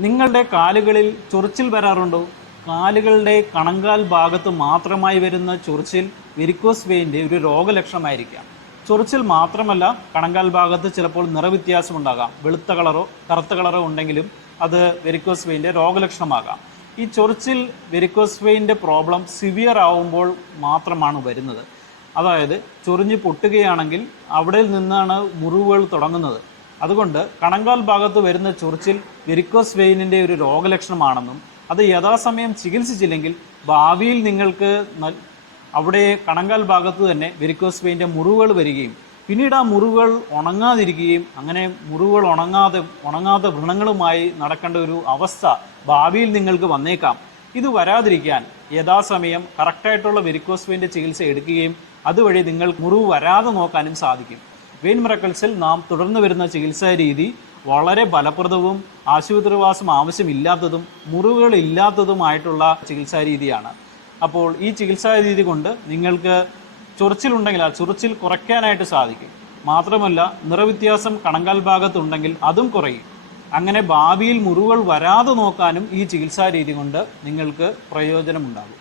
നിങ്ങളുടെ കാലുകളിൽ ചൊറിച്ചിൽ വരാറുണ്ടോ? കാലുകളുടെ കണങ്കാൽ ഭാഗത്ത് മാത്രമായി വരുന്ന ചൊറിച്ചിൽ വെരിക്കോസ് വെയിൻ്റെ ഒരു രോഗലക്ഷണമായിരിക്കാം. ചൊറിച്ചിൽ മാത്രമല്ല, കണങ്കാൽ ഭാഗത്ത് ചിലപ്പോൾ നിറവ്യത്യാസം ഉണ്ടാകാം. വെളുത്ത കളറോ കറുത്ത കളറോ ഉണ്ടെങ്കിലും അത് വെരിക്കോസ് വെയിൻ്റെ രോഗലക്ഷണമാകാം. ഈ ചൊറിച്ചിൽ വെരിക്കോസ് വെയിൻ്റെ പ്രോബ്ലം സിവിയർ ആവുമ്പോൾ മാത്രമാണ് വരുന്നത്. അതായത് ചൊറിഞ്ഞ് പൊട്ടുകയാണെങ്കിൽ അവിടെ നിന്നാണ് മുറിവുകൾ തുടങ്ങുന്നത്. അതുകൊണ്ട് കണങ്കാൽ ഭാഗത്ത് വരുന്ന ചൊറിച്ചിൽ വെരിക്കോസ് വെയിനിൻ്റെ ഒരു രോഗലക്ഷണമാണെന്നും അത് യഥാസമയം ചികിത്സിച്ചില്ലെങ്കിൽ ഭാവിയിൽ നിങ്ങൾക്ക് അവിടെ കണങ്കാൽ ഭാഗത്ത് തന്നെ വെരിക്കോസ് വെയിൻ്റെ മുറിവുകൾ വരികയും പിന്നീട് ആ മുറിവുകൾ ഉണങ്ങാതിരിക്കുകയും അങ്ങനെ മുറിവുകൾ ഉണങ്ങാതെ വ്രണങ്ങളുമായി നടക്കേണ്ട ഒരു അവസ്ഥ ഭാവിയിൽ നിങ്ങൾക്ക് വന്നേക്കാം. ഇത് വരാതിരിക്കാൻ യഥാസമയം കറക്റ്റായിട്ടുള്ള വെരിക്കോസ് വെയിൻ്റെ ചികിത്സ എടുക്കുകയും അതുവഴി നിങ്ങൾ മുറിവ് വരാതെ നോക്കാനും സാധിക്കും. വെയിൻ മിറക്കിൾസിൽ നാം തുടർന്ന് വരുന്ന ചികിത്സാ രീതി വളരെ ഫലപ്രദവും ആശുപത്രിവാസം ആവശ്യമില്ലാത്തതും മുറിവുകളില്ലാത്തതുമായിട്ടുള്ള ചികിത്സാ രീതിയാണ്. അപ്പോൾ ഈ ചികിത്സാ രീതി കൊണ്ട് നിങ്ങൾക്ക് ചൊറിച്ചിലുണ്ടെങ്കിൽ ആ ചൊറിച്ചിൽ കുറയ്ക്കാനായിട്ട് സാധിക്കും. മാത്രമല്ല, നിറവ്യത്യാസം കണങ്കാൽ ഭാഗത്തുണ്ടെങ്കിൽ അതും കുറയും. അങ്ങനെ ഭാവിയിൽ മുറിവുകൾ വരാതെ നോക്കാനും ഈ ചികിത്സാ രീതി കൊണ്ട് നിങ്ങൾക്ക് പ്രയോജനമുണ്ടാകും.